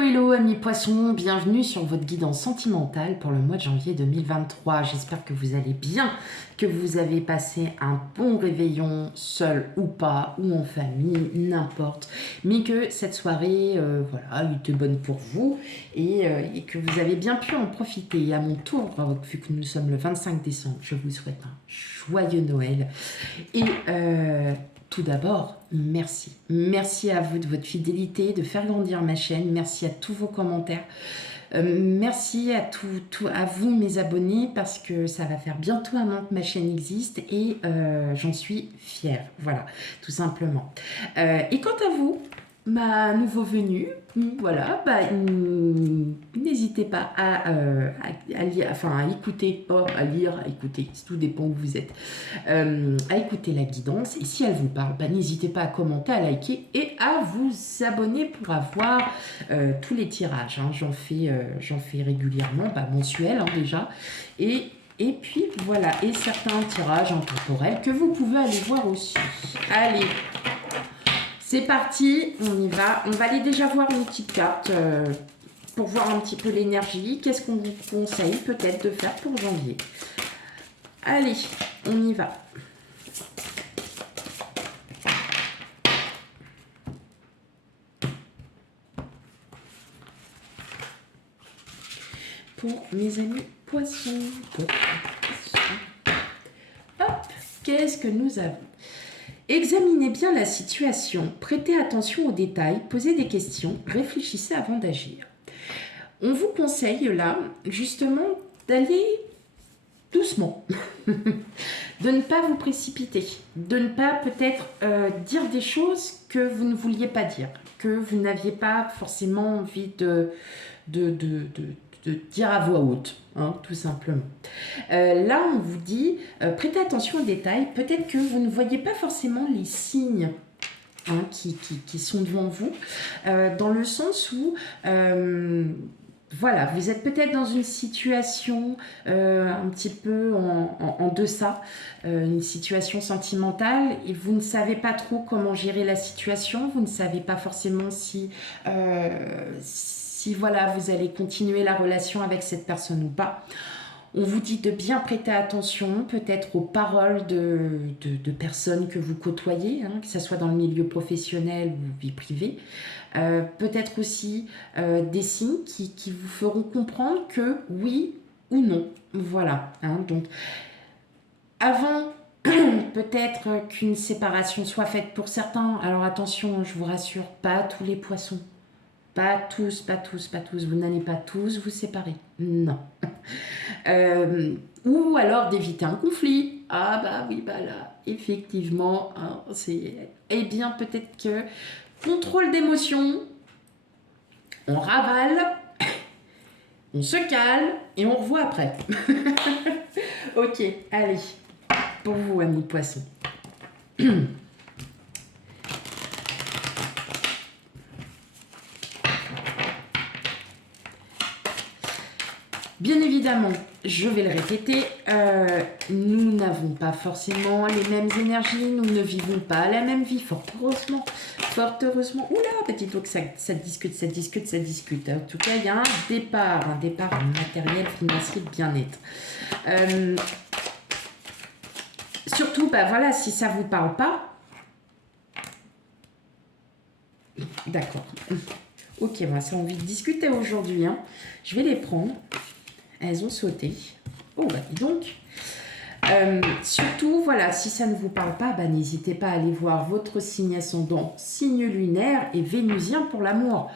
Hello amis poissons, bienvenue sur votre guidance sentimentale pour le mois de janvier 2023. J'espère que vous allez bien, que vous avez passé un bon réveillon, seul ou pas, ou en famille, n'importe. Mais que cette soirée voilà, était bonne pour vous et que vous avez bien pu en profiter. Et à mon tour, vu que nous sommes le 25 décembre, je vous souhaite un joyeux Noël. Et tout d'abord, merci. Merci à vous de votre fidélité, de faire grandir ma chaîne. Merci à tous vos commentaires. Merci à vous, mes abonnés, parce que ça va faire bientôt un an que ma chaîne existe et j'en suis fière. Voilà, tout simplement. Et quant à vous, ma nouveau venue, voilà, n'hésitez pas à lire, enfin à écouter, à lire, à écouter, tout dépend où vous êtes, à écouter la guidance. Et si elle vous parle, n'hésitez pas à commenter, à liker et à vous abonner pour avoir tous les tirages. Hein. J'en fais régulièrement, mensuel déjà. Et puis voilà, et certains tirages intemporels que vous pouvez aller voir aussi. Allez, c'est parti, on y va. On va aller déjà voir une petite carte pour voir un petit peu l'énergie. Qu'est-ce qu'on vous conseille peut-être de faire pour janvier? Allez, on y va. Pour mes amis poissons. Hop, qu'est-ce que nous avons? Examinez bien la situation, prêtez attention aux détails, posez des questions, réfléchissez avant d'agir. On vous conseille là, justement, d'aller doucement, de ne pas vous précipiter, de ne pas peut-être dire des choses que vous ne vouliez pas dire, que vous n'aviez pas forcément envie de dire à voix haute, hein, tout simplement. Là, on vous dit, prêtez attention aux détails. Peut-être que vous ne voyez pas forcément les signes qui sont devant vous, dans le sens où, voilà, vous êtes peut-être dans une situation un petit peu en deçà, une situation sentimentale, et vous ne savez pas trop comment gérer la situation, vous ne savez pas forcément si voilà, vous allez continuer la relation avec cette personne ou pas. On vous dit de bien prêter attention peut-être aux paroles de personnes que vous côtoyez, hein, que ce soit dans le milieu professionnel ou vie privée. Peut-être aussi des signes qui vous feront comprendre que oui ou non. Voilà. Hein, donc, avant peut-être qu'une séparation soit faite pour certains, alors attention, je vous rassure, pas tous les poissons. Pas tous. Vous n'allez pas tous vous séparer. Non. Ou alors d'éviter un conflit. Ah oui, là, effectivement, hein, c'est... Eh bien, peut-être que contrôle d'émotion, on ravale, on se calme et on revoit après. Ok, allez, pour vous, amis poissons. Bien évidemment, je vais le répéter, nous n'avons pas forcément les mêmes énergies, nous ne vivons pas la même vie, fort heureusement. Oula, petit donc ça discute. En tout cas, il y a un départ matériel, financier, bien-être. Surtout, voilà, si ça vous parle pas, d'accord. Ok, moi, ça a envie de discuter aujourd'hui, hein. Je vais les prendre. Elles ont sauté. Oh, dis donc. Surtout, voilà, si ça ne vous parle pas, n'hésitez pas à aller voir votre signe ascendant, signe lunaire et vénusien pour l'amour.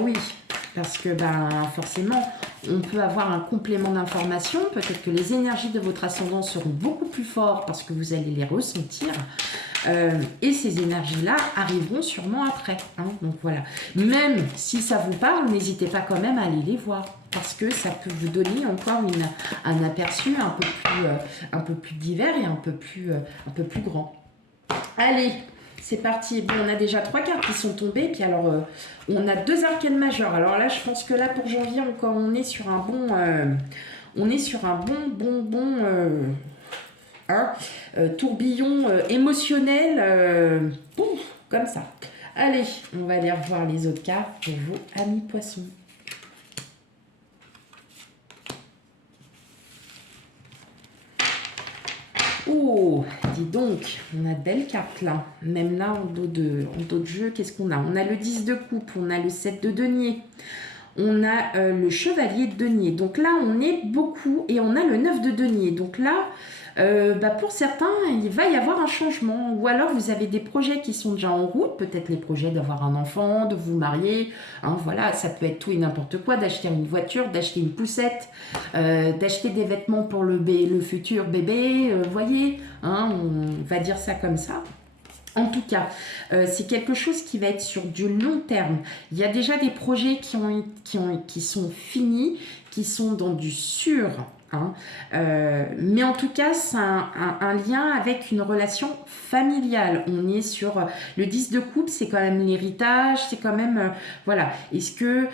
Oui, parce que forcément, on peut avoir un complément d'information. Peut-être que les énergies de votre ascendant seront beaucoup plus fortes parce que vous allez les ressentir. Et ces énergies-là arriveront sûrement après. Hein, donc voilà. Même si ça vous parle, n'hésitez pas quand même à aller les voir. Parce que ça peut vous donner encore un aperçu un peu plus divers et un peu plus grand. Allez, c'est parti. Bon, on a déjà 3 cartes qui sont tombées. Puis alors, on a 2 arcanes majeures. Alors là, je pense que là, pour janvier, encore, on est sur un bon... tourbillon émotionnel. Comme ça. Allez, on va aller revoir les autres cartes pour vous, amis poissons. Oh, dis donc, on a de belles cartes là. Même là, en dos de jeu, qu'est-ce qu'on a? On a le 10 de coupe, on a le 7 de denier, on a le chevalier de denier. Donc là, on est beaucoup et on a le 9 de denier. Donc là, pour certains, il va y avoir un changement. Ou alors, vous avez des projets qui sont déjà en route. Peut-être les projets d'avoir un enfant, de vous marier. Hein, voilà, ça peut être tout et n'importe quoi. D'acheter une voiture, d'acheter une poussette, d'acheter des vêtements pour le futur bébé. Voyez, hein, on va dire ça comme ça. En tout cas, c'est quelque chose qui va être sur du long terme. Il y a déjà des projets qui sont finis, qui sont dans du sûr. Hein. Mais en tout cas, c'est un lien avec une relation familiale. On est sur le 10 de coupe, c'est quand même l'héritage, c'est quand même, voilà. Est-ce que,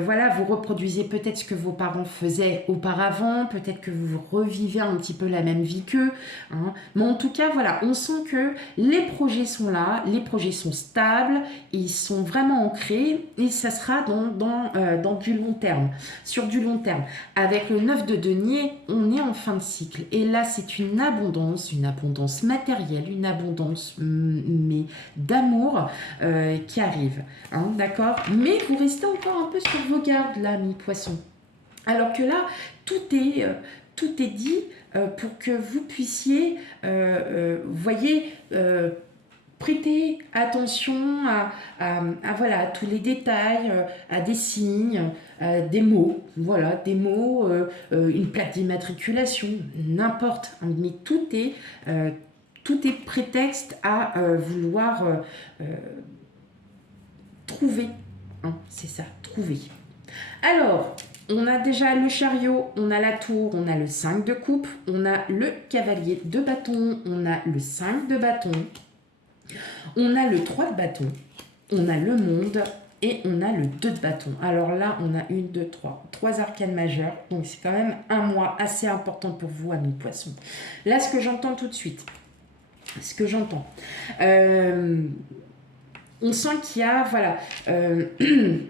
voilà, vous reproduisez peut-être ce que vos parents faisaient auparavant, peut-être que vous revivez un petit peu la même vie qu'eux. Hein. Mais en tout cas, voilà, on sent que les projets sont là, les projets sont stables, ils sont vraiment ancrés et ça sera dans du long terme, sur du long terme. Avec le 9 de denier, on est en fin de cycle. Et là, c'est une abondance matérielle, une abondance mais d'amour qui arrive. Hein, d'accord? Mais vous restez encore un peu sur vos gardes, là, mi-poisson. Alors que là, tout est dit pour que vous puissiez, voyez, prêter attention voilà, à tous les détails, à des signes, des mots, voilà, des mots, une plaque d'immatriculation, n'importe, mais tout est prétexte à vouloir trouver, hein, c'est ça, trouver. Alors, on a déjà le chariot, on a la tour, on a le 5 de coupe, on a le cavalier de bâton, on a le 5 de bâton, on a le 3 de bâton, on a le monde et on a le 2 de bâton. Alors là, on a 1, 2, 3 arcanes majeures. Donc c'est quand même un mois assez important pour vous, amis poissons. Là, ce que j'entends tout de suite, on sent qu'il y a, voilà,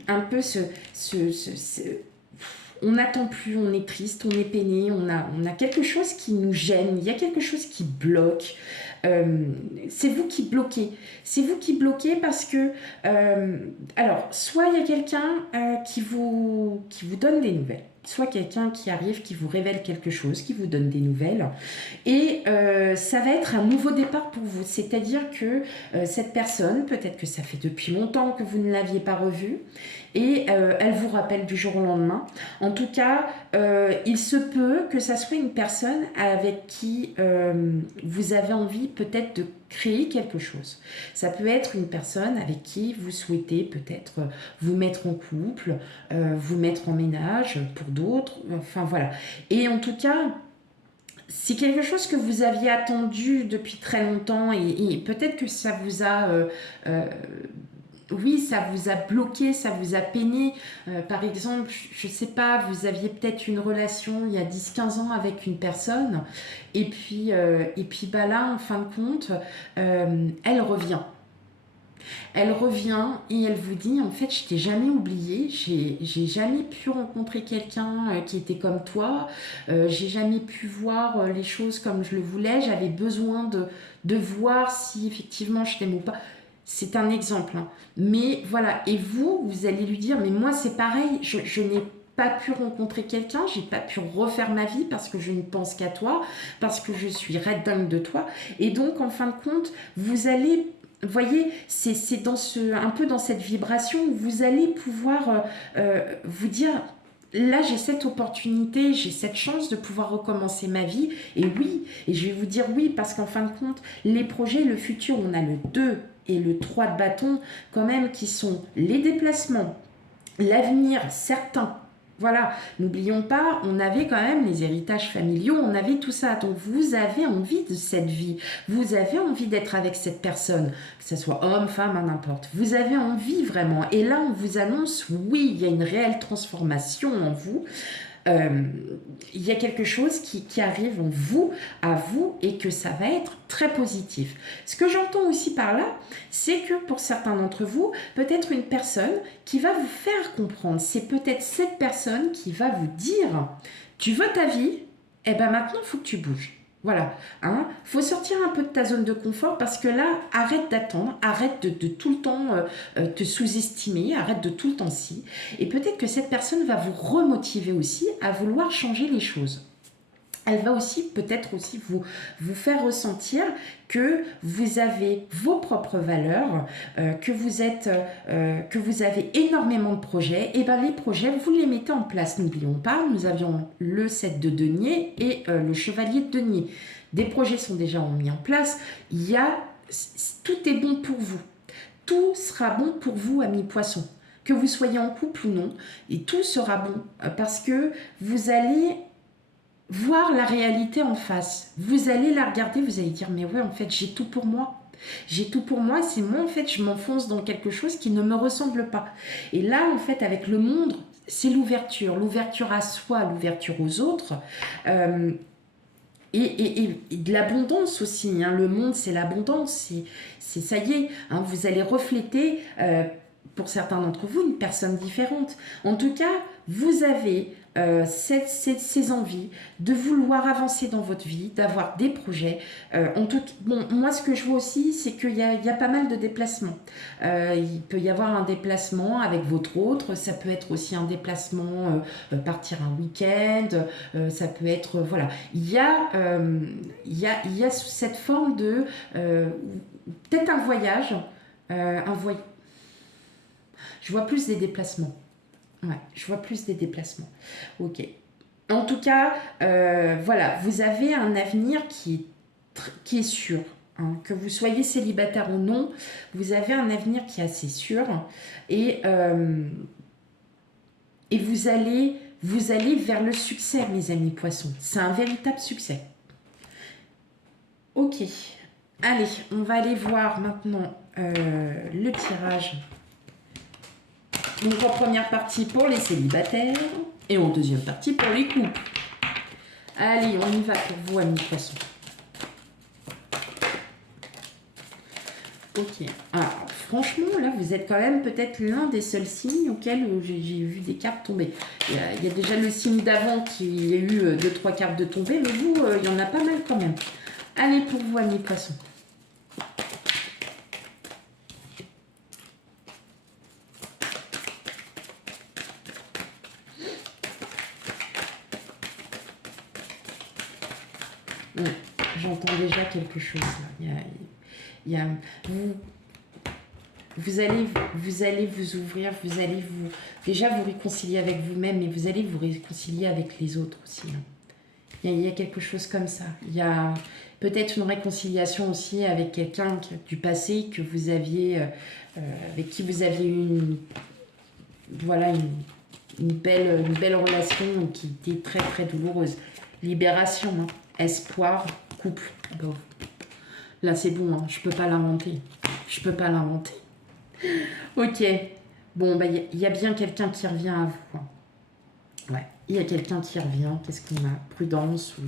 un peu on n'attend plus, on est triste, on est peiné, on a quelque chose qui nous gêne, il y a quelque chose qui bloque. C'est vous qui bloquez. C'est vous qui bloquez parce que, alors, soit il y a quelqu'un qui vous donne des nouvelles, soit quelqu'un qui arrive, qui vous révèle quelque chose, qui vous donne des nouvelles, et ça va être un nouveau départ pour vous. C'est-à-dire que cette personne, peut-être que ça fait depuis longtemps que vous ne l'aviez pas revue, et elle vous rappelle du jour au lendemain. En tout cas, il se peut que ça soit une personne avec qui vous avez envie peut-être de créer quelque chose. Ça peut être une personne avec qui vous souhaitez peut-être vous mettre en couple, vous mettre en ménage pour d'autres, enfin voilà. Et en tout cas, c'est quelque chose que vous aviez attendu depuis très longtemps et peut-être que ça vous a... oui, ça vous a bloqué, ça vous a peiné. Par exemple, je ne sais pas, vous aviez peut-être une relation il y a 10-15 ans avec une personne et puis là, en fin de compte, elle revient. Elle revient et elle vous dit, en fait, je t'ai jamais oublié, j'ai jamais pu rencontrer quelqu'un qui était comme toi, j'ai jamais pu voir les choses comme je le voulais, j'avais besoin de voir si effectivement je t'aime ou pas. C'est un exemple, hein. Mais voilà, et vous allez lui dire, mais moi c'est pareil, je n'ai pas pu rencontrer quelqu'un, j'ai pas pu refaire ma vie parce que je ne pense qu'à toi, parce que je suis red dingue de toi. Et donc, en fin de compte, vous allez... Vous voyez, c'est un peu dans cette vibration où vous allez pouvoir vous dire, là j'ai cette opportunité, j'ai cette chance de pouvoir recommencer ma vie. Et oui, et je vais vous dire oui, parce qu'en fin de compte, les projets, le futur, on a le 2 et le 3 de bâton quand même qui sont les déplacements, l'avenir certain. Voilà, n'oublions pas, on avait quand même les héritages familiaux, on avait tout ça. Donc vous avez envie de cette vie, vous avez envie d'être avec cette personne, que ce soit homme, femme, n'importe. Vous avez envie vraiment. Et là, on vous annonce, oui, il y a une réelle transformation en vous. il y a quelque chose qui arrive en vous, à vous, et que ça va être très positif. Ce que j'entends aussi par là, c'est que pour certains d'entre vous, peut-être une personne qui va vous faire comprendre, c'est peut-être cette personne qui va vous dire, tu veux ta vie, eh ben maintenant il faut que tu bouges. Voilà, hein, faut sortir un peu de ta zone de confort parce que là, arrête d'attendre, arrête de tout le temps te sous-estimer, arrête de tout le temps si. Et peut-être que cette personne va vous remotiver aussi à vouloir changer les choses. Elle va aussi peut-être aussi vous faire ressentir que vous avez vos propres valeurs, que vous avez énormément de projets. Et bien les projets, vous les mettez en place. N'oublions pas, nous avions le 7 de denier et le chevalier de denier. Des projets sont déjà mis en place. Tout est bon pour vous. Tout sera bon pour vous, amis poissons. Que vous soyez en couple ou non, et tout sera bon parce que vous allez voir la réalité en face. Vous allez la regarder, vous allez dire, mais ouais, en fait, j'ai tout pour moi. J'ai tout pour moi, c'est moi, en fait, je m'enfonce dans quelque chose qui ne me ressemble pas. Et là, en fait, avec le monde, c'est l'ouverture à soi, l'ouverture aux autres. Et de l'abondance aussi, hein. Le monde, c'est l'abondance, c'est ça y est, hein, vous allez refléter, pour certains d'entre vous, une personne différente. En tout cas, vous avez ces envies de vouloir avancer dans votre vie, d'avoir des projets. Bon, moi, ce que je vois aussi, c'est qu'il y a pas mal de déplacements. Il peut y avoir un déplacement avec votre autre, ça peut être aussi un déplacement, partir un week-end, ça peut être, voilà. Il y a cette forme de, peut-être un voyage, je vois plus des déplacements. Ouais, je vois plus des déplacements. Ok. En tout cas, voilà, vous avez un avenir qui est sûr. Hein. Que vous soyez célibataire ou non, vous avez un avenir qui est assez sûr. Et vous allez vers le succès, mes amis poissons. C'est un véritable succès. Ok. Allez, on va aller voir maintenant le tirage. Donc en première partie pour les célibataires et en deuxième partie pour les couples. Allez, on y va pour vous, amis poissons. Ok. Alors, franchement, là, vous êtes quand même peut-être l'un des seuls signes auxquels j'ai vu des cartes tomber. Il y a déjà le signe d'avant qui a eu 2-3 cartes de tomber, mais vous, il y en a pas mal quand même. Allez, pour vous, amis poissons. J'entends déjà quelque chose là. Vous allez vous ouvrir, vous allez déjà vous réconcilier avec vous-même, mais vous allez vous réconcilier avec les autres aussi. Hein. Il y a quelque chose comme ça. Il y a peut-être une réconciliation aussi avec quelqu'un du passé que vous aviez, avec qui vous aviez eu une belle relation qui était très très douloureuse. Libération, hein. Espoir, couple. Bon. Là c'est bon, hein. Je peux pas l'inventer. Ok. Bon, bah il y a bien quelqu'un qui revient à vous. Hein. Ouais, il y a quelqu'un qui revient. Qu'est-ce qu'on a? Prudence ou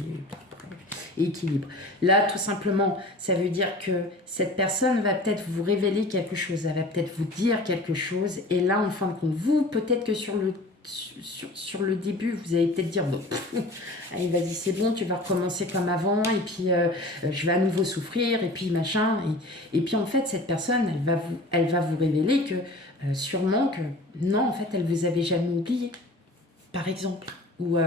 équilibre. Là, tout simplement, ça veut dire que cette personne va peut-être vous révéler quelque chose. Elle va peut-être vous dire quelque chose. Et là, en fin de compte, vous, peut-être que sur le début, vous allez peut-être dire bon, allez, vas-y, c'est bon, tu vas recommencer comme avant. Et puis, je vais à nouveau souffrir. Et puis, machin. Et puis, en fait, cette personne, elle va vous révéler que sûrement que non, en fait, elle vous avait jamais oublié. Par exemple, ou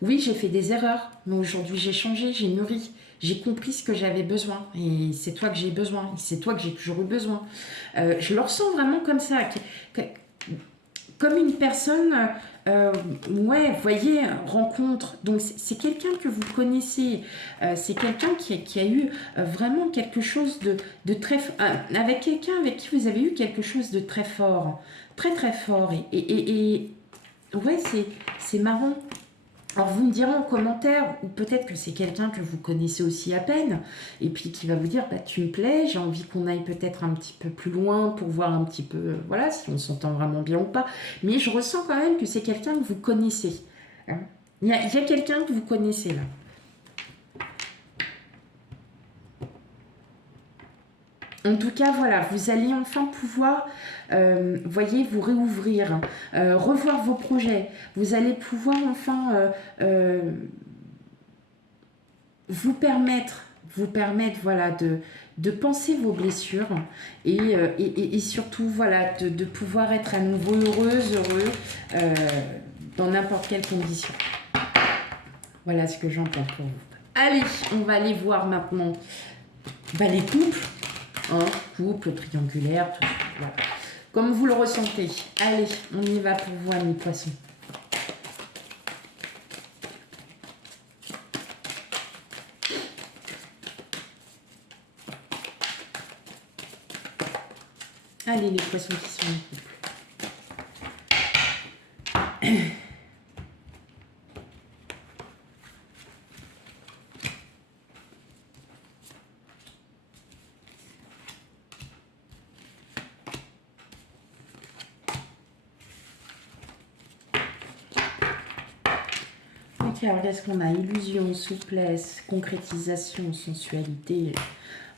oui, j'ai fait des erreurs, mais aujourd'hui j'ai changé, j'ai mûri, j'ai compris ce que j'avais besoin, et c'est toi que j'ai besoin, et c'est toi que j'ai toujours eu besoin. Je le ressens vraiment comme ça, comme une personne, ouais, vous voyez, rencontre. Donc c'est quelqu'un que vous connaissez, c'est quelqu'un qui a eu vraiment quelque chose de très... avec quelqu'un avec qui vous avez eu quelque chose de très fort, très très fort, et ouais, c'est marrant. Alors vous me direz en commentaire, ou peut-être que c'est quelqu'un que vous connaissez aussi à peine, et puis qui va vous dire, bah tu me plais, j'ai envie qu'on aille peut-être un petit peu plus loin pour voir un petit peu, voilà, si on s'entend vraiment bien ou pas. Mais je ressens quand même que c'est quelqu'un que vous connaissez. Hein. Il y a quelqu'un que vous connaissez là. En tout cas, voilà, vous allez enfin pouvoir, voyez, vous réouvrir, revoir vos projets. Vous allez pouvoir enfin vous permettre, voilà, de penser vos blessures et surtout, voilà, de pouvoir être à nouveau heureuse, heureux dans n'importe quelle condition. Voilà ce que j'entends pour vous. Allez, on va aller voir maintenant les couples. Couple, triangulaire, tout ça. Voilà. Comme vous le ressentez. Allez, on y va pour vous, amis poissons. Allez, les poissons qui sont en couple. Alors, qu'est-ce qu'on a? Illusion, souplesse, concrétisation, sensualité.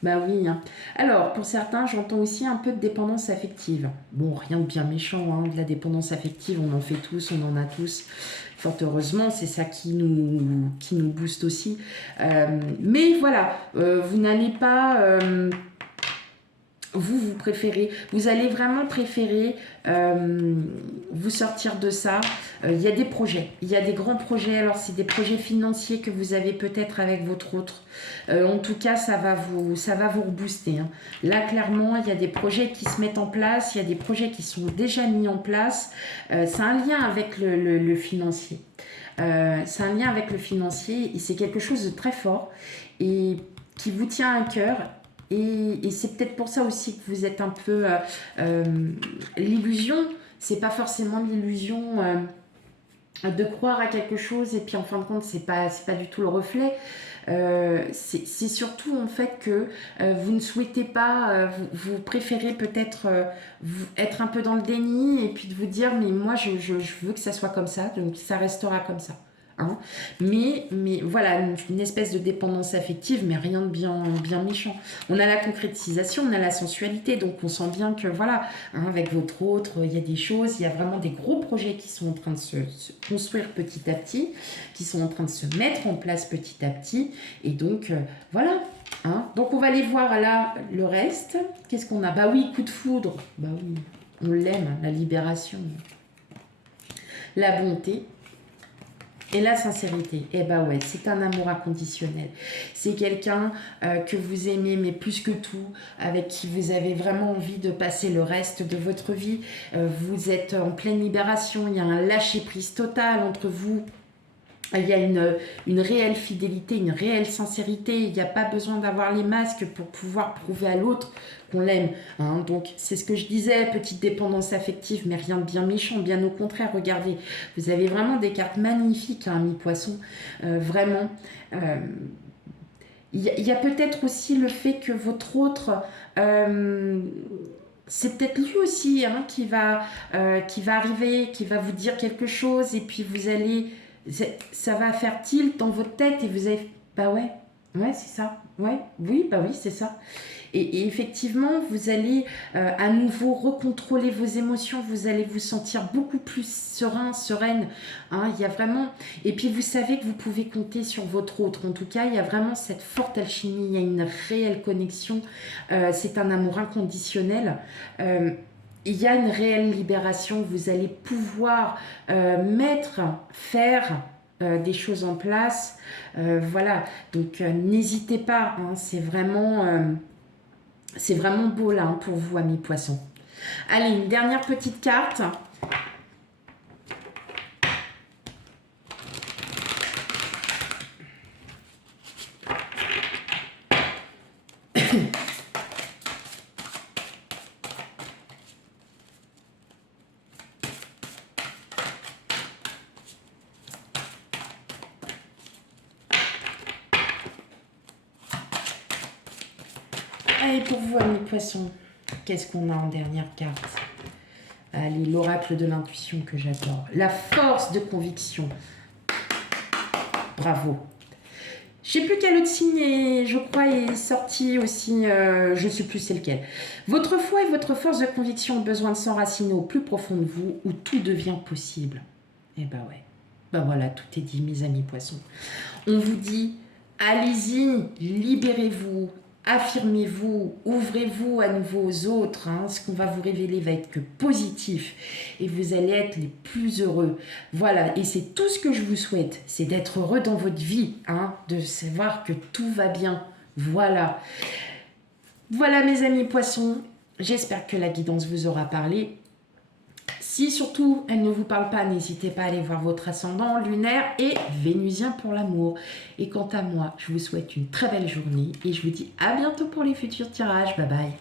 Bah oui. Hein. Alors, pour certains, j'entends aussi un peu de dépendance affective. Bon, rien de bien méchant, hein. De la dépendance affective, on en fait tous, on en a tous. Fort heureusement, c'est ça qui nous booste aussi. Mais voilà, vous n'allez pas... vous préférez, vous allez vraiment préférer vous sortir de ça. Il y a des projets, il y a des grands projets. Alors c'est des projets financiers que vous avez peut-être avec votre autre. En tout cas, ça va vous rebooster. Hein. Là, clairement, il y a des projets qui se mettent en place, il y a des projets qui sont déjà mis en place. C'est un lien avec le financier. C'est un lien avec le financier et c'est quelque chose de très fort et qui vous tient à cœur. Et c'est peut-être pour ça aussi que vous êtes un peu... l'illusion, c'est pas forcément l'illusion de croire à quelque chose et puis en fin de compte, c'est pas du tout le reflet. C'est surtout en fait que vous ne souhaitez pas, vous préférez peut-être être un peu dans le déni et puis de vous dire mais moi je veux que ça soit comme ça, donc ça restera comme ça. Hein. Mais voilà, une espèce de dépendance affective, mais rien de bien méchant. On a la concrétisation, on a la sensualité, donc on sent bien que voilà, hein, avec votre autre, il y a des choses, il y a vraiment des gros projets qui sont en train de se construire petit à petit, qui sont en train de se mettre en place petit à petit, et donc voilà. Hein. Donc on va aller voir là le reste. Qu'est-ce qu'on a? Bah oui, coup de foudre. Bah oui, on l'aime, la libération, la bonté. Et la sincérité, eh ben ouais, c'est un amour inconditionnel. C'est quelqu'un que vous aimez, mais plus que tout, avec qui vous avez vraiment envie de passer le reste de votre vie. Vous êtes en pleine libération, il y a un lâcher-prise total entre vous. Il y a une réelle fidélité, une réelle sincérité. Il n'y a pas besoin d'avoir les masques pour pouvoir prouver à l'autre qu'on l'aime. Hein. Donc, c'est ce que je disais, petite dépendance affective, mais rien de bien méchant. Bien au contraire, regardez, vous avez vraiment des cartes magnifiques, hein, mi-poisson. Vraiment. Il y a peut-être aussi le fait que votre autre... c'est peut-être lui aussi hein, qui va arriver, qui va vous dire quelque chose, et puis vous allez... ça va faire tilt dans votre tête et vous avez bah ouais c'est ça, oui c'est ça et effectivement vous allez à nouveau recontrôler vos émotions, vous allez vous sentir beaucoup plus sereine hein, il y a vraiment, et puis vous savez que vous pouvez compter sur votre autre, en tout cas il y a vraiment cette forte alchimie, il y a une réelle connexion, c'est un amour inconditionnel, il y a une réelle libération, vous allez pouvoir faire des choses en place. Voilà, donc n'hésitez pas, hein, c'est vraiment beau là hein, pour vous, amis poissons. Allez, une dernière petite carte. Allez, pour vous, amis poissons, qu'est-ce qu'on a en dernière carte? Allez, l'oracle de l'intuition que j'adore. La force de conviction. Bravo. Je sais plus quel autre signe est, je crois, est sorti aussi, je sais plus c'est lequel. Votre foi et votre force de conviction ont besoin de s'enraciner au plus profond de vous, où tout devient possible. Eh ben ouais. Ben voilà, tout est dit, mes amis poissons. On vous dit, allez-y, libérez-vous, affirmez-vous, ouvrez-vous à nouveau aux autres. Hein. Ce qu'on va vous révéler va être que positif et vous allez être les plus heureux. Voilà, et c'est tout ce que je vous souhaite, c'est d'être heureux dans votre vie, hein, de savoir que tout va bien. Voilà. Voilà mes amis poissons, j'espère que la guidance vous aura parlé. Si surtout elle ne vous parle pas, n'hésitez pas à aller voir votre ascendant lunaire et vénusien pour l'amour. Et quant à moi, je vous souhaite une très belle journée et je vous dis à bientôt pour les futurs tirages. Bye bye.